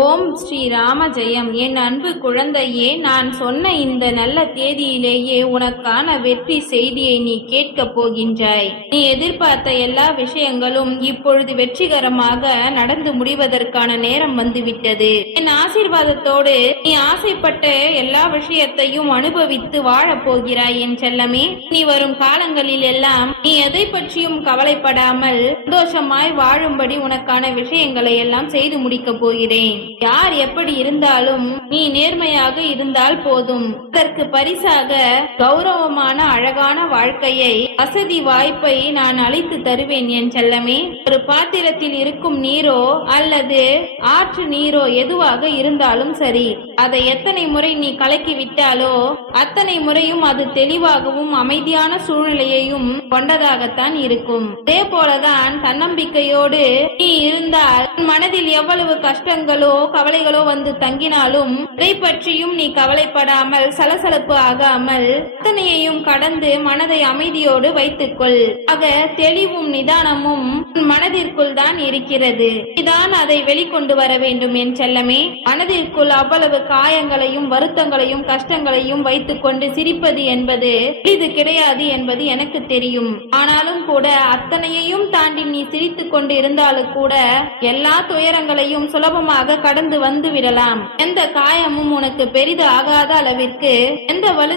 ஓம் ஸ்ரீ ராம ஜெயம். என் அன்பு குழந்தையே நான் சொன்ன இந்த நல்ல தேதியிலேயே உனக்கான வெற்றி செய்தியை நீ கேட்கப் போகின்றாய். நீ எதிர்பார்த்த எல்லா விஷயங்களும் இப்பொழுது வெற்றிகரமாக நடந்து முடிவதற்கான நேரம் வந்துவிட்டது. என் ஆசீர்வாதத்தோடு நீ ஆசைப்பட்ட எல்லா விஷயத்தையும் அனுபவித்து வாழப் போகிறாய் என் செல்லமே. நீ வரும் காலங்களில் எல்லாம் நீ எதை பற்றியும் கவலைப்படாமல் சந்தோஷமாய் வாழும்படி உனக்கான விஷயங்களை எல்லாம் செய்து முடிக்கப் போகிறேன். யார் எப்படி இருந்தாலும் நீ நேர்மையாக இருந்தால் போதும். அதற்கு பரிசாக கௌரவமான அழகான வாழ்க்கையை வசதி வாய்ப்பை நான் அளித்து தருவேன் என் செல்லமே. ஒரு பாத்திரத்தில் இருக்கும் நீரோ அல்லது ஆற்று நீரோ எதுவாக இருந்தாலும் சரி அதை எத்தனை முறை நீ கலக்கி விட்டாலோ அத்தனை முறையும் அது தெளிவாகவும் அமைதியான சூழ்நிலையையும் கொண்டதாகத்தான் இருக்கும். அதே போலதான் தன்னம்பிக்கையோடு நீ இருந்தால் மனதில் எவ்வளவு கஷ்டங்களோ கவலைகளோ வந்து தங்கினாலும் அதை பற்றியும் நீ கவலைப்படாமல் சலசலப்பு ஆகாமல் அத்தனையையும் கடந்து மனதை அமைதியோடு வைத்துக்கொள். ஆக தெளிவும் நிதானமும் மனதிற்குள் தான் இருக்கிறது. நீதான் அதை வெளிக்கொண்டு வர வேண்டும் என் செல்லமே. மனதிற்குள் அவ்வளவு காயங்களையும் வருத்தங்களையும் கஷ்டங்களையும் வைத்துக்கொண்டு சிரிப்பது என்பது இது கிடையாது என்பது எனக்கு தெரியும். ஆனாலும் கூட அத்தனையையும் தாண்டி நீ சிரித்துக் கொண்டு இருந்தாலும் கூட எல்லா துயரங்களையும் சுலபமாக கடந்து வந்து விடலாம். எந்த காயமும் உனக்கு பெரிது ஆகாத அளவிற்கு எந்த வலு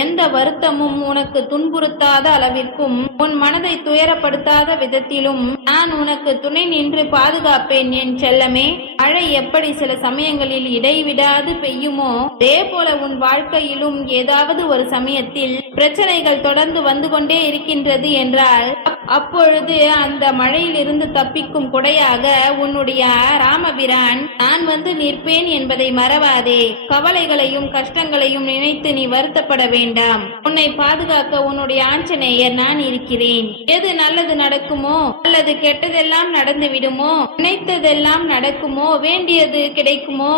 எந்த வருத்தமும் உனக்கு துன்புறுத்தாத அளவிற்கும் உன் மனதை துயரப்படுத்தாத விதத்திலும் நான் உனக்கு துணை நின்று பாதுகாப்பேன் என் செல்லமே. மழை எப்படி சில சமயங்களில் இடைவிடாது பெய்யுமோ அதே போல உன் வாழ்க்கையிலும் ஏதாவது ஒரு சமயத்தில் பிரச்சனைகள் தொடர்ந்து வந்து கொண்டே இருக்கின்றது என்றால் அப்பொழுது அந்த மழையிலிருந்து தப்பிக்கும் குடையாக உன்னுடைய ராமபிரான் நான் வந்து நிற்பேன் என்பதை மறவாதே. கவலைகளையும் கஷ்டங்களையும் நினைத்து நீ வருத்தப்பட வேண்டாம். உன்னை பாதுகாக்க உன்னுடைய ஆஞ்சநேயர் நான் இருக்கிறேன். எது நல்லது நடக்குமோ அல்லது கெட்டதெல்லாம் நடந்து விடுமோ நினைத்ததெல்லாம் நடக்குமோ வேண்டியது கிடைக்குமோ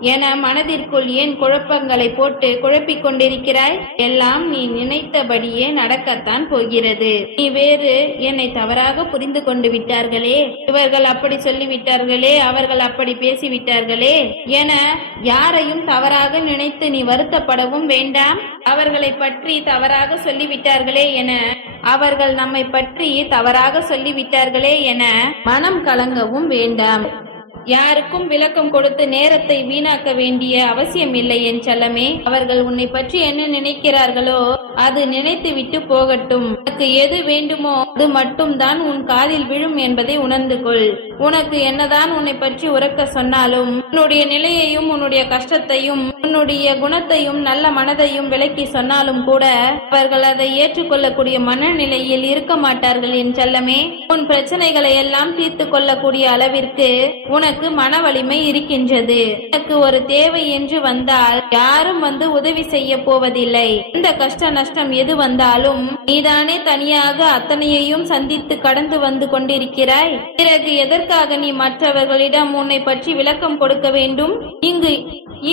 என மனதிற்குள் ஏன் குழப்பங்களை போட்டு குழப்பிக் கொண்டிருக்கிறாய்? எல்லாம் நீ நினைத்தபடியே நடக்கத்தான் போகிறது. நீ வேறு என்னை தவறாக புரிந்து கொண்டு விட்டார்களே? இவர்கள் அப்படி சொல்லிவிட்டார்களே அவர்கள் அப்படி பேசிவிட்டார்களே? என யாரையும் தவறாக நினைத்து நீ வருத்தப்படவும் வேண்டாம். அவர்களை பற்றி தவறாக சொல்லிவிட்டார்களே என அவர்கள் நம்மை பற்றி தவறாக சொல்லிவிட்டார்களே என மனம் கலங்கவும் வேண்டாம். யாருக்கும் விளக்கம் கொடுத்து நேரத்தை வீணாக்க வேண்டிய அவசியம் இல்லை என் செல்லமே. அவர்கள் உன்னை பற்றி என்ன நினைக்கிறார்களோ அது நினைத்து விட்டு போகட்டும். உனக்கு எது வேண்டுமோ அது மட்டும்தான் உன் காதில் விழும் என்பதை உணர்ந்து கொள். உனக்கு என்னதான் உன்னை பற்றி உறக்க சொன்னாலும் உன்னுடைய நிலையையும் உன்னுடைய கஷ்டத்தையும் உன்னுடைய குணத்தையும் நல்ல மனதையும் விளக்கி சொன்னாலும் கூட அவர்கள் அதை ஏற்றுக்கொள்ளக்கூடிய மனநிலையில் இருக்க மாட்டார்கள் என் செல்லமே. உன் பிரச்சனைகளை எல்லாம் தீர்த்து கொள்ளக்கூடிய அளவிற்கு உனக்கு மன வலிமை இருக்கின்றது. உனக்கு ஒரு தேவை என்று வந்தால் யாரும் வந்து உதவி செய்ய போவதில்லை. இந்த கஷ்ட நஷ்டம் எது வந்தாலும் நீதானே தனியாக அத்தனையையும் சந்தித்து கடந்து வந்து கொண்டிருக்கிறாய். பிறகு எதற்காக நீ மற்றவர்களிடம் உன்னை பற்றி விளக்கம் கொடுக்க வேண்டும்? இங்கு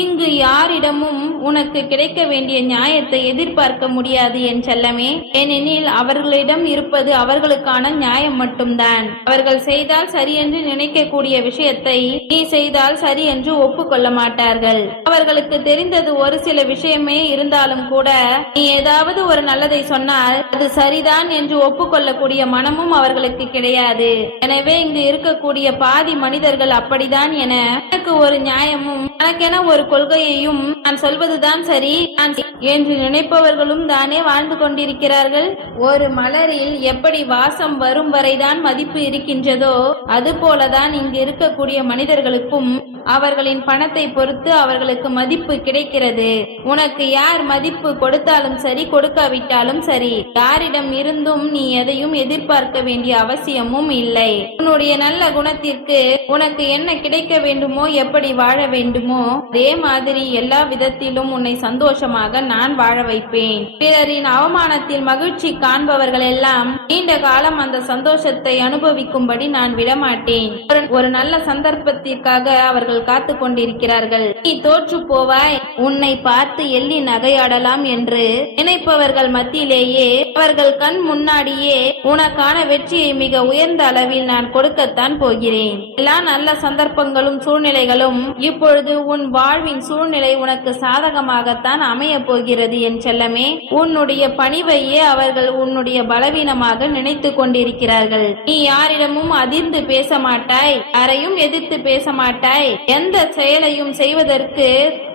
இங்கு யாரிடமும் உனக்கு கிடைக்க வேண்டிய நியாயத்தை எதிர்பார்க்க முடியாது என் செல்லமே. ஏனெனில் அவர்களிடம் இருப்பது அவர்களுக்கான நியாயம் மட்டும்தான். அவர்கள் செய்தால் சரி என்று நினைக்கக்கூடிய விஷயத்தை நீ செய்தால் சரி என்று ஒப்புக்கொள்ள மாட்டார்கள். அவர்களுக்கு தெரிந்தது ஒரு சில விஷயமே இருந்தாலும் கூட நீ ஏதாவது ஒரு நல்லதை சொன்னால் அது சரிதான் என்று ஒப்புக்கொள்ளக்கூடிய மனமும் அவர்களுக்கு கிடையாது. எனவே இங்கு இருக்கக்கூடிய பாதி மனிதர்கள் அப்படிதான் என எனக்கு ஒரு நியாயமும் எனக்கென ஒரு கொள்கையையும் நான் சொல்வதுதான் சரி. நான் என்று நினைப்பவர்களும் தானே வாழ்ந்து கொண்டிருக்கிறார்கள்? ஒரு மலரில் எப்படி வாசம் வரும் வரைதான் மதிப்பு இருக்கின்றதோ அதுபோலதான் இங்கு இருக்கக்கூடிய மனிதர்களுக்கும் அவர்களின் பணத்தை பொறுத்து அவர்களுக்கு மதிப்பு கிடைக்கிறது. உனக்கு யார் மதிப்பு கொடுத்தாலும் சரி கொடுக்காவிட்டாலும் சரி யாரிடம் இருந்தும் நீ எதையும் எதிர்பார்க்க வேண்டிய அவசியமும் இல்லை. உன்னுடைய நல்ல குணத்திற்கு உனக்கு என்ன கிடைக்க வேண்டுமோ எப்படி வாழ வேண்டுமோ அதே மாதிரி எல்லா விதத்திலும் உன்னை சந்தோஷமாக நான் வாழ வைப்பேன். பிறரின் அவமானத்தில் மகிழ்ச்சி காண்பவர்கள் எல்லாம் நீண்ட காலம் அந்த சந்தோஷத்தை அனுபவிக்கும்படி நான் விடமாட்டேன். ஒரு- நல்ல சந்தர்ப்பத்திற்காக அவர்கள் காத்து கொண்டிருக்கிறார்கள். நீ தோற்று போவாய். உன்னை பார்த்து எள்ளி நகையாடலாம் என்று நினைப்பவர்கள் மத்தியிலேயே அவர்கள் கண் முன்னாடியே உனக்கான வெற்றியை மிக உயர்ந்த அளவில் நான் கொடுக்கத்தான் போகிறேன். எல்லா நல்ல சந்தர்ப்பங்களும் சூழ்நிலைகளும் இப்பொழுது உன் வாழ்வின் சூழ்நிலை உனக்கு சாதகமாகத்தான் அமைய போகிறது என் செல்லமே உன்னுடைய பணிவையே அவர்கள் உன்னுடைய பலவீனமாக நினைத்து கொண்டிருக்கிறார்கள். நீ யாரிடமும் அதிர்ந்து பேச மாட்டாய் யாரையும் எதிர்த்து பேச மாட்டாய் எந்த செயலையும் செய்வதற்கு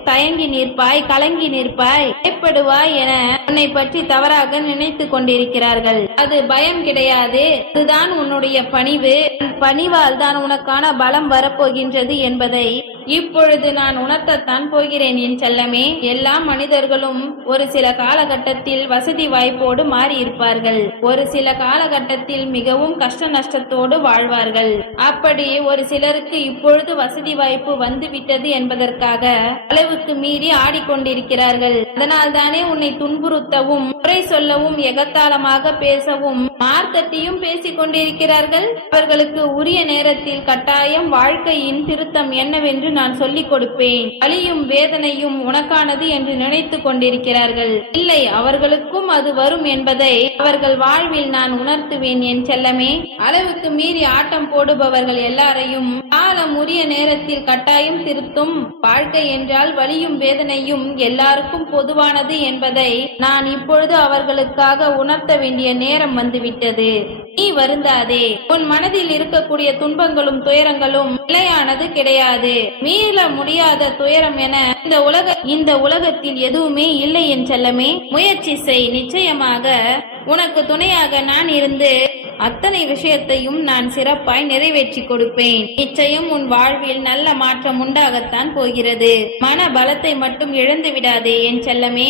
தயங்கி நிற்பாய் கலங்கி நிற்பாய் பயப்படுவாய் என உன்னை பற்றி தவறாக நினைத்து கொண்டிருக்கிறார்கள். அது பயம் கிடையாது. இதுதான் உன்னுடைய பணிவு. பணிவால் தான் உனக்கான பலம் வரப்போகின்றது என்பதை இப்பொழுது நான் உணர்த்தத்தான் போகிறேன் என் செல்லமே. எல்லா மனிதர்களும் ஒரு சில காலகட்டத்தில் வசதி வாய்ப்போடு மாறியிருப்பார்கள். ஒரு சில காலகட்டத்தில் மிகவும் கஷ்ட நஷ்டத்தோடு வாழ்வார்கள். அப்படி ஒரு சிலருக்கு இப்பொழுது வசதி வாய்ப்பு வந்துவிட்டது என்பதற்காக அளவுக்கு மீறி ஆடிக்கொண்டிருக்கிறார்கள். அதனால் தானே உன்னை துன்புறுத்தவும் குறை சொல்லவும் எகத்தாளமாக பேசவும் மார்த்தட்டியும் பேசிக் கொண்டிருக்கிறார்கள். அவர்களுக்கு உரிய நேரத்தில் கட்டாயம் வாழ்க்கையின் திருத்தம் என்னவென்று நான் சொல்லிக் கொடுப்பேன். வலியும் வேதனையும் உனக்கானது என்று நினைத்துக் கொண்டிருக்கிறார்கள். இல்லை அவர்களுக்கும் அது வரும் என்பதை அவர்கள் வாழ்வில் நான் உணர்த்துவேன் என் செல்லமே. அளவுக்கு மீறி ஆட்டம் போடுபவர்கள் எல்லாரையும் காலம் உரிய நேரத்தில் கட்டாயம் திருத்தும். வாழ்க்கை என்றால் வலியும் வேதனையும் எல்லாருக்கும் பொதுவானது என்பதை நான் இப்பொழுது அவர்களுக்காக உணர்த்த வேண்டிய நேரம் வந்துவிட்டது. நீ வருந்தாதே. உன் மனதில் இருக்கக்கூடிய துன்பங்களும் துயரங்களும் நிலையானது கிடையாது. மீள முடியாத துயரம் என இந்த உலக இந்த உலகத்தில் எதுவுமே இல்லை என் செல்லமே. முயற்சி செய். நிச்சயமாக உனக்கு துணையாக நான் இருந்து அத்தனை விஷயத்தையும் நான் சிறப்பாய் நிறைவேற்றி கொடுப்பேன். நிச்சயம் உன் வாழ்வில் நல்ல மாற்றம் உண்டாகத்தான் போகிறது. மன பலத்தை மட்டும் இழந்து விடாதே என் செல்லமே.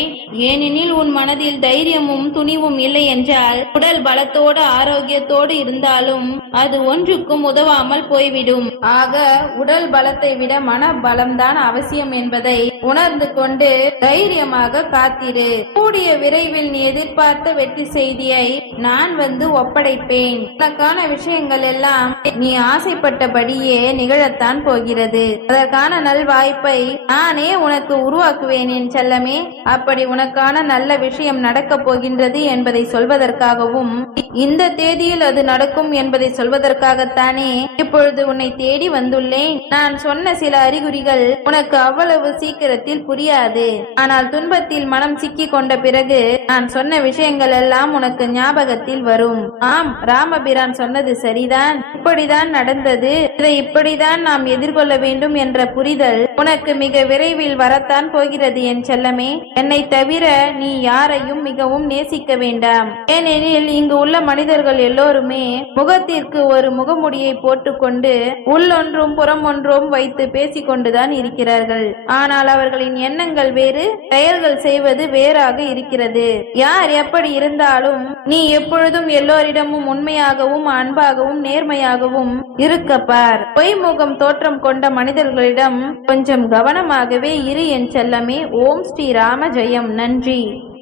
ஏனெனில் உன் மனதில் தைரியமும் துணிவும் இல்லை என்றால் உடல் பலத்தோடு ஆரோக்கியத்தோடு இருந்தாலும் அது ஒன்றுக்கும் உதவாமல் போய்விடும். ஆக உடல் பலத்தை விட மன பலம்தான் அவசியம் என்பதை உணர்ந்து கொண்டு தைரியமாக காத்திரு. கூடிய விரைவில் நீ எதிர்பார்த்த வெற்றி செய்தியை நான் வந்து ஒப்படைப்பேன். உனக்கான விஷயங்கள் எல்லாம் நீ ஆசைப்பட்டபடியே நிகழத்தான் போகிறது. அதற்கான நல்வாய்ப்பை நானே உனக்கு உருவாக்குவேன் என் செல்லமே. அப்படி உனக்கான நல்ல விஷயம் நடக்கப் போகின்றது என்பதை சொல்வதற்காகவும் இந்த தேதியில் அது நடக்கும் என்பதை சொல்வதற்காகத்தானே இப்பொழுது உன்னை தேடி வந்துள்ளேன். நான் சொன்ன சில அறிகுறிகள் உனக்கு அவ்வளவு சீக்கிரத்தில் புரியாது. ஆனால் துன்பத்தில் மனம் சிக்கிக் கொண்ட பிறகு நான் சொன்ன விஷயங்கள் எல்லாம் உனக்கு ஞாபகத்தில் வரும். ஆம் ராமபிரான் சொன்னது சரிதான். இப்படிதான் நடந்தது. இதை இப்படிதான் நாம் எதிர்கொள்ள வேண்டும் என்ற புரிதல் உனக்கு மிக விரைவில் வரத்தான் போகிறது என் செல்லமே. என்னை தவிர நீ யாரையும் மிகவும் நேசிக்க வேண்டாம். ஏனெனில் இங்கு உள்ள மனிதர்கள் எல்லோருமே முகத்திற்கு ஒரு முகமுடியை போட்டுக்கொண்டு உள்ளொன்றும் புறம் ஒன்றும் வைத்து பேசிக்கொண்டுதான் இருக்கிறார்கள். ஆனால் அவர்களின் எண்ணங்கள் வேறு செயல்கள் செய்வது வேறாக இருக்கிறது. யார் எப்படி இருந்தாலும் நீ எப்பொழுதும் எல்லோரிடமும் உண்மையாகவும் அன்பாகவும் நேர்மையாகவும் இருக்க பார் பொய்முகம் தோற்றம் கொண்ட மனிதர்களிடம் கொஞ்சம் கவனமாகவே இரு என் செல்லமே. ஓம் ஸ்ரீ ராம ஜெயம். நன்றி.